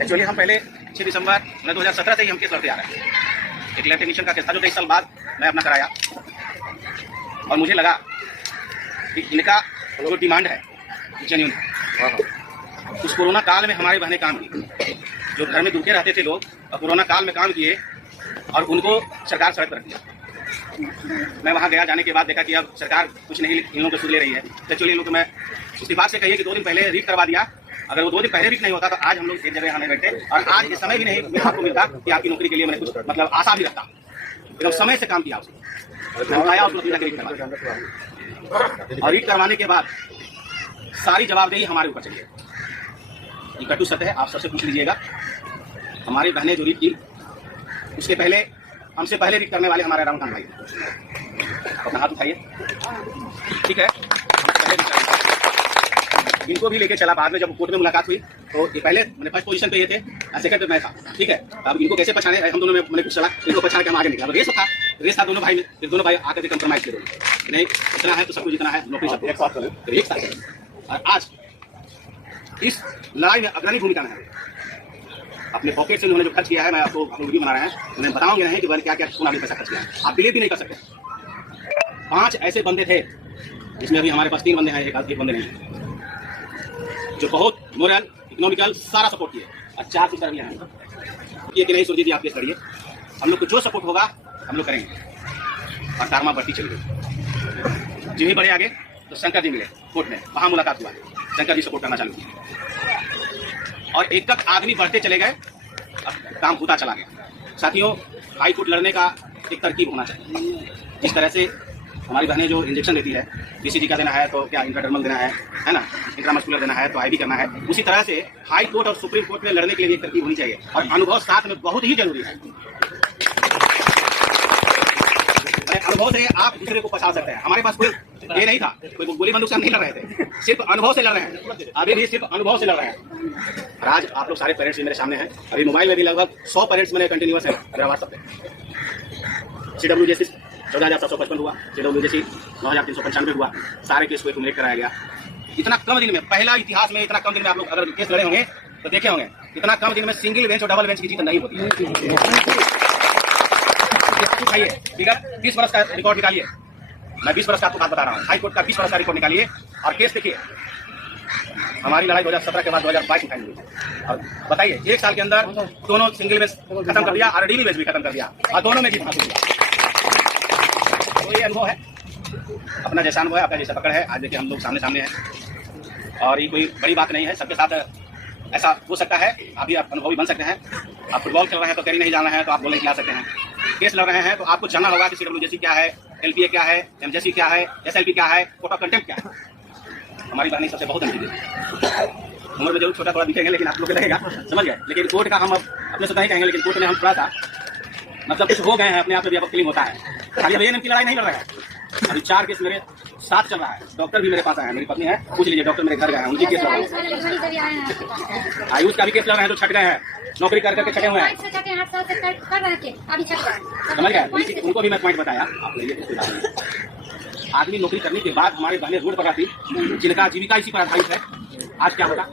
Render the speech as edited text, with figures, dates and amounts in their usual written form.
Actually हम पहले 6 दिसंबर 2017 से ही हम केस लड़ते आ रहे हैं। एक लैब टेक्नीशियन का केस था जो 23 साल बाद मैं अपना कराया, और मुझे लगा कि इनका जो डिमांड है जेन्युइन है। उस कोरोना काल में हमारी बहनें काम की, जो घर में दुखे रहते थे लोग, और कोरोना काल में काम किए और उनको सरकार सड़क पर रख दिया। मैं वहाँ गया, जाने के बाद देखा कि अब सरकार कुछ नहीं इन लोगों को सुन ले रही है। तो एक्चुअली इन लोग को मैं उसकी बात से कहिए कि 2 दिन पहले रीड करवा दिया। अगर वो 2 दिन पहले रीड नहीं होता तो आज हम लोग एक जगह यहाँ नहीं बैठते, और आज इस समय भी नहीं आपको मिलता कि आपकी नौकरी के लिए मैंने कुछ मतलब आशा भी रखता। एकदम समय से काम किया उसने, आया उसको रीड करवा, और रीड करवाने के बाद सारी जवाबदेही हमारे ऊपर चली है। ये कटु सत्य है, आप सबसे पूछ लीजिएगा। हमारी बहनें जो रीड की, उसके पहले हमसे पहले रीड करने वाले हमारे रामकांत भाई, अपना हाथ उठाइए, ठीक है। इनको भी लेके चला, बाद में जब कोर्ट में मुलाकात हुई तो ये पहले मैंने फर्स्ट पोजीशन पे ये थे, सेकंड पे मैं था, ठीक है। अब इनको कैसे पछाने, हम दोनों में मैंने कुछ चला, इनको पछाने के हम आगे निकला। रेस था दोनों भाई में, फिर दोनों भाई आकर के कंप्रोमाइज किए, नहीं इतना है तो सब कुछ इतना है, नौकरी सब एक साथ चले, फिर एक साथ। और आज इस लड़ाई में अग्रणी भूमिका में है, अपने पॉकेट से उन्होंने जो खर्च किया है, मैं आपको हम वीडियो बना रहे हैं, उन्हें बताऊंगे नहीं कि मैंने क्या क्या आपने पैसा खर्च किया है, आप बिलीव भी नहीं कर सकते। 5 ऐसे बंदे थे, जिसमें अभी हमारे पास 3 बंदे हैं, एक बंदे नहीं, जो बहुत मोरल इकोनॉमिकल सारा सपोर्ट किए, और 4 की तरह हैं ये कि नहीं सुरजीत जी आप केस करिए, हम लोग को जो सपोर्ट होगा हम लोग करेंगे। और दारमा बढ़ती चली गई, जिन्हें बड़े आगे तो शंकर जी मिले कोर्ट में, वहाँ मुलाकात हुआ, शंकर जी सपोर्ट करना चालू किया, और एक आदमी बढ़ते चले गए, अब काम होता चला गया। साथियों, हाई कोर्ट लड़ने का एक तरकीब होना चाहिए। जिस तरह से हमारी बहनें जो इंजेक्शन देती है, बीसीजी का देना है तो क्या इंट्राडर्मल देना है ना, इंट्रामस्कुलर देना है तो आईवी करना है, उसी तरह से हाई कोर्ट और सुप्रीम कोर्ट में लड़ने के लिए एक तरकीब होनी चाहिए, और अनुभव साथ में बहुत ही जरूरी है। अनुभव से आप दूसरे को फंसा सकते हैं। हमारे पास कोई ये नहीं था, कोई गोली बंदूक से हम नहीं लड़ रहे थे, सिर्फ अनुभव से लड़ रहे हैं, अभी भी सिर्फ अनुभव से लड़ रहे हैं। और आज आप लोग सारे पेरेंट्स मेरे सामने हैं, अभी मोबाइल में भी लगभग 100 पेरेंट्स मैंने कंटिन्यूअस है मेरा व्हाट्सएप पे। CWJC 14,755 हुआ, CWJC 9,395 हुआ, सारे केस को एक्यूमुलेट कराया गया। इतना कम दिन में, पहला इतिहास में इतना कम दिन में आप लोग अगर केस लड़े होंगे तो देखे होंगे, इतना कम दिन में सिंगल बेंच और डबल बेंच की जीत नहीं होती है। उठाइए, ठीक है, 20 वर्ष का रिकॉर्ड निकालिए, मैं 20 वर्ष का आपको बात बता रहा हूँ, हाई कोर्ट का 20 वर्ष का रिकॉर्ड निकालिए, और केस देखिए। हमारी लड़ाई 2017 के बाद 2022 में हुई, और बताइए 1 साल के अंदर दोनों सिंगल बेंच खत्म कर दिया और डबल बेंच भी खत्म कर दिया, और दोनों में जीत हासिल किया। तो ये अनुभव है, अपना जैसा अनुभव है, आपका जैसा पकड़ है। आज देखिए हम लोग सामने सामने हैं, और ये कोई बड़ी बात नहीं है, सबके साथ ऐसा हो सकता है। आप भी अनुभवी बन सकते हैं। आप फुटबॉल खेल रहे हैं तो कैरी नहीं जाना है तो आप गोले खिला सकते हैं। केस लड़ रहे हैं तो आपको जानना होगा कि CWJC क्या है, LPA क्या है, MJC क्या है, SLP क्या है, कोर्ट ऑफ कंटेम्प्ट क्या है। हमारी बहनें सबसे बहुत अनुभवी है, उम्र में जरूर छोटा थोड़ा दिखेंगे, लेकिन आप लोग लगेगा, समझ गए। लेकिन कोर्ट का हम अब अपने से नहीं कहेंगे, लेकिन कोर्ट में हम थोड़ा सा मतलब कुछ हो गए हैं, अपने आप में भी अब फीलिंग होता है। खाली अब ANM की लड़ाई नहीं लड़ रहे हैं, अभी 4 केस मेरे साथ चल रहा है। डॉक्टर भी मेरे पास आए हैं, मेरी पत्नी है, पूछ लीजिए, डॉक्टर मेरे घर गए हैं, उनकी केस लड़ रहे हैं। आयुष का भी केस लड़ रहे हैं, जो छट गए हैं, नौकरी कर करके छटे हुए हैं, समझ गए। उनको भी मैं पॉइंट बताया। आदमी नौकरी करने के बाद हमारे बहनें रोड पर आती, जिनका जीविका इसी पर आधारित है, आज क्या होगा।